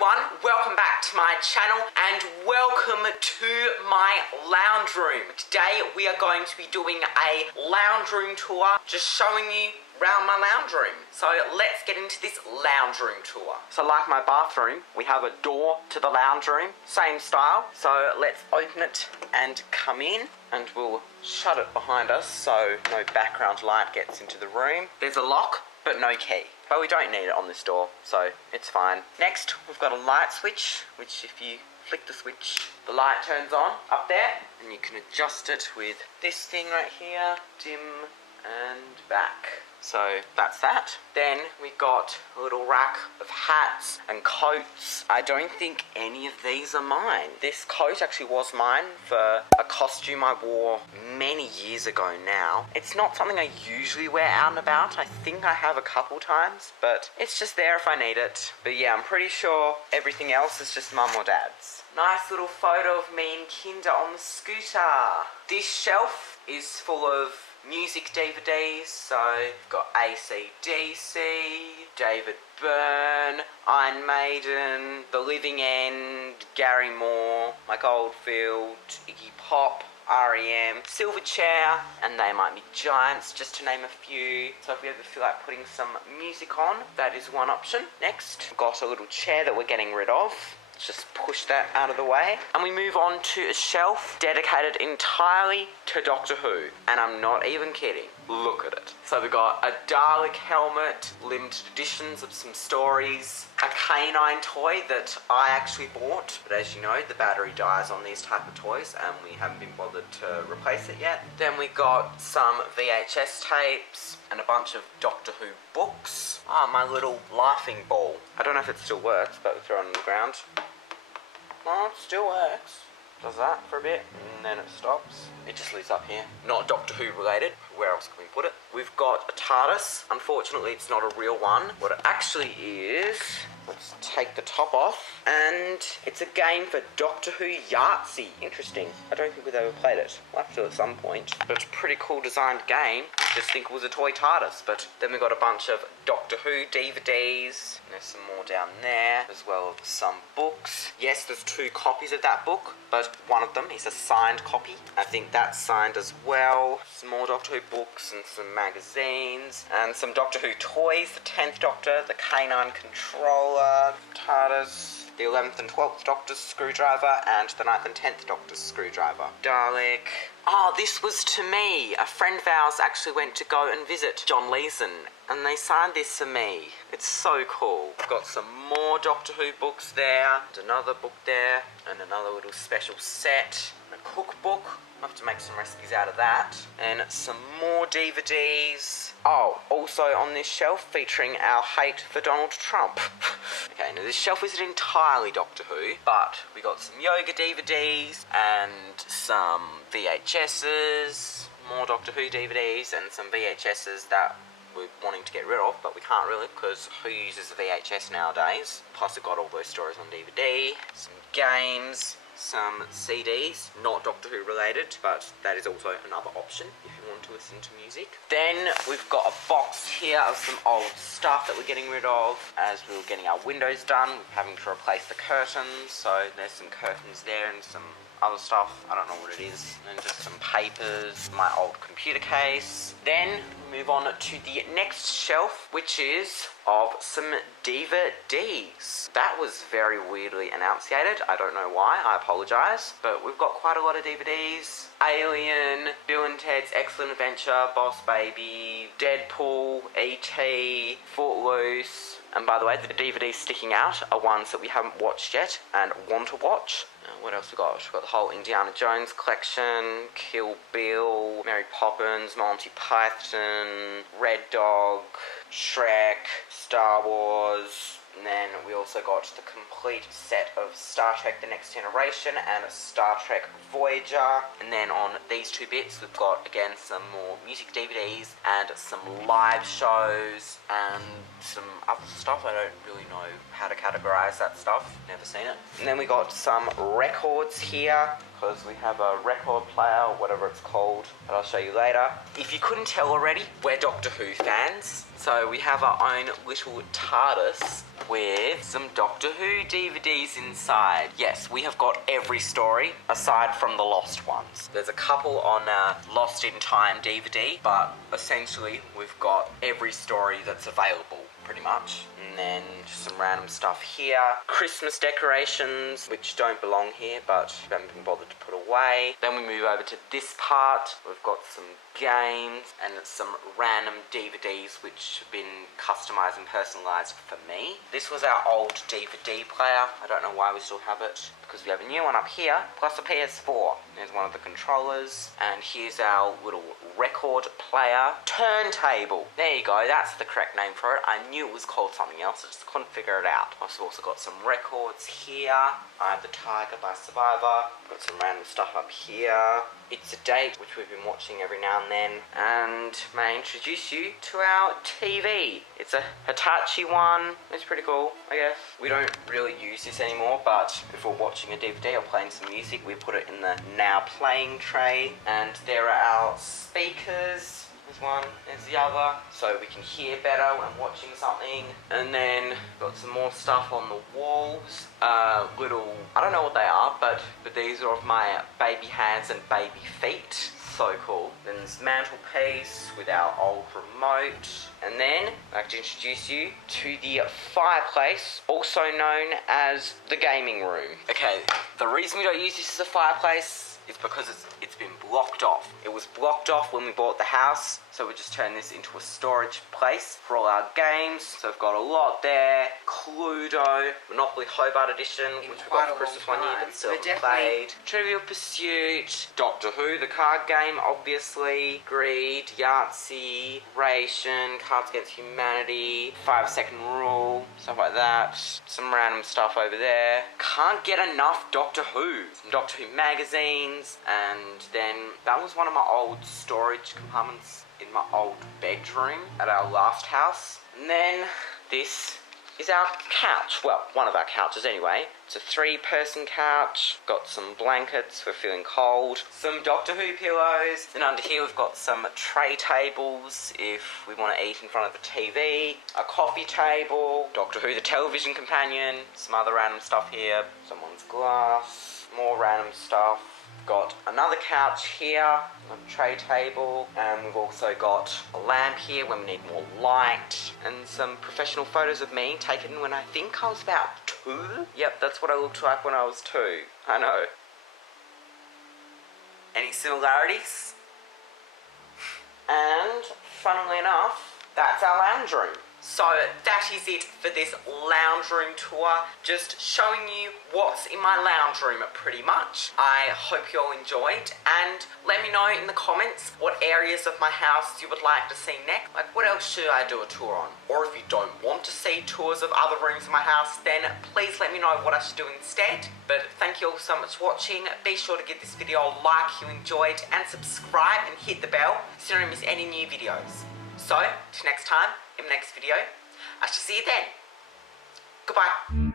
everyone, welcome back to my channel and welcome to my lounge room. Today we are going to be doing a lounge room tour, just showing you around my lounge room. So let's get into this lounge room tour. So like my bathroom, we have a door to the lounge room, same style. So let's open it and come in, and we'll shut it behind us so no background light gets into the room. There's a lock, but no key. But we don't need it on this door, so it's fine. Next, we've got a light switch, which if you flick the switch, the light turns on up there, and you can adjust it with this thing right here, dim and back. So that's that. Then we got a little rack of hats and coats. I don't think any of these are mine. This coat actually was mine for a costume I wore many years ago now. It's not something I usually wear out and about. I think I have a couple times, but it's just there if I need it. But yeah, I'm pretty sure everything else is just mum or dad's. Nice little photo of me and Kinder on the scooter. This shelf is full of music DVDs, so we've got AC/DC, David Byrne, Iron Maiden, The Living End, Gary Moore, Mike Oldfield, Iggy Pop, R.E.M., Silverchair, and They Might Be Giants, just to name a few. So if we ever feel like putting some music on, that is one option. Next, we've got a little chair that we're getting rid of. Just push that out of the way. And we move on to a shelf dedicated entirely to Doctor Who. And I'm not even kidding. Look at it. So we've got a Dalek helmet, limited editions of some stories, a canine toy that I actually bought. But as you know, the battery dies on these type of toys and we haven't been bothered to replace it yet. Then we got some VHS tapes and a bunch of Doctor Who books. Ah, my little laughing ball. I don't know if it still works, but we throw it on the ground. Oh, it still works. Does that for a bit, and then it stops. It just leaves up here. Not Doctor Who related. Where else can we put it? We've got a TARDIS. Unfortunately, it's not a real one. What it actually is, let's take the top off, and it's a game for Doctor Who Yahtzee. Interesting. I don't think we've ever played it. We'll have to at some point. But it's a pretty cool designed game. I just think it was a toy TARDIS. But then we've got a bunch of Doctor Who DVDs. And there's some more down there, as well as some books. Yes, there's 2 copies of that book, but one of them is a signed copy. I think that's signed as well. Some more Doctor Who books and some magazines, and some Doctor Who toys. The 10th Doctor, the Canine Controller, TARDIS, the 11th and 12th Doctor's screwdriver, and the 9th and 10th Doctor's screwdriver. Dalek. Oh, this was to me. A friend of ours actually went to go and visit John Leeson, and they signed this for me. It's so cool. I've got some more Doctor Who books there, and another book there, and another little special set, and a cookbook. I'll have to make some recipes out of that. And some more DVDs. Oh, also on this shelf featuring our hate for Donald Trump. Okay, now this shelf isn't entirely Doctor Who, but we got some yoga DVDs and some VHSs, more Doctor Who DVDs, and some VHSs that we're wanting to get rid of, but we can't really because who uses a VHS nowadays? Plus it got all those stories on DVD, some games, some CDs, not Doctor Who related, but that is also another option if you want to listen to music. Then we've got a box here of some old stuff that we're getting rid of as we were getting our windows done. We're having to replace the curtains, so there's some curtains there and some other stuff, I don't know what it is, and then just some papers, my old computer case. Then we move on to the next shelf, which is of some DVDs. That was very weirdly enunciated, I don't know why, I apologise, but we've got quite a lot of DVDs. Alien, Bill and Ted's Excellent Adventure, Boss Baby, Deadpool, E.T., Footloose, and by the way, the DVDs sticking out are ones that we haven't watched yet and want to watch. What else we got? We've got the whole Indiana Jones collection, Kill Bill, Mary Poppins, Monty Python, Red Dog, Shrek, Star Wars, and then we also got the complete set of Star Trek The Next Generation and Star Trek Voyager. And then on these 2 bits we've got again some more music DVDs and some live shows and some other stuff. I don't really know how to categorize that stuff, never seen it. And then we got some records here, because we have a record player, whatever it's called, that I'll show you later. If you couldn't tell already, we're Doctor Who fans, So we have our own little TARDIS with some Doctor Who DVDs inside. Yes, we have got every story aside from the lost ones. There's a couple on Lost in Time DVD, but essentially we've got every story that's available pretty much. And then just some random stuff here. Christmas decorations, which don't belong here, but haven't been bothered to put away. Then we move over to this part. We've got some games and some random DVDs which have been customized and personalized for me. This was our old DVD player. I don't know why we still have it, because we have a new one up here, plus a PS4. There's one of the controllers, and here's our little record player turntable. There you go, that's the correct name for it. I knew it was called something else, I just couldn't figure it out. I've also got some records here. I have The Tiger by Survivor. Got some random stuff up here. It's a Date, which we've been watching every now and then. And may I introduce you to our TV. It's a Hitachi one. It's pretty cool, I guess. We don't really use this anymore, but if we're watching a DVD or playing some music, we put it in the now playing tray. And there are our speakers. There's one, there's the other, so we can hear better when watching something. And then got some more stuff on the walls. Little, I don't know what they are, but these are of my baby hands and baby feet. So cool. Then this mantelpiece with our old remote. And then I'd like to introduce you to the fireplace, also known as the gaming room. Okay, the reason we don't use this as a fireplace is because it's been blocked off. It was blocked off when we bought the house, so we just turned this into a storage place for all our games. So we've got a lot there. Cluedo, Monopoly Hobart Edition, which we got for Christmas 1 year but still haven't played. Trivial Pursuit, Doctor Who, the card game, obviously. Greed, Yahtzee, Ration, Cards Against Humanity, 5 Second Rule, stuff like that. Some random stuff over there. Can't get enough Doctor Who. Some Doctor Who magazines. And then that was one of my old storage compartments in my old bedroom at our last house. And then this is our couch. Well, one of our couches anyway. It's a 3-person couch. Got some blankets for feeling cold. Some Doctor Who pillows. And under here we've got some tray tables if we want to eat in front of the TV. A coffee table. Doctor Who the television companion. Some other random stuff here. Someone's glass. More random stuff. Got another couch here, a tray table, and we've also got a lamp here when we need more light, and some professional photos of me taken when I think I was about 2. Yep, that's what I looked like when I was 2. I know. Any similarities? And, funnily enough, that's our lounge room. So that is it for this lounge room tour, just showing you what's in my lounge room pretty much. I hope you all enjoyed, and let me know in the comments what areas of my house you would like to see next. Like, what else should I do a tour on? Or if you don't want to see tours of other rooms in my house, then please let me know what I should do instead. But thank you all so much for watching. Be sure to give this video a like if you enjoyed, and subscribe and hit the bell so you don't miss any new videos. So, till next time, in the next video, I shall see you then. Goodbye.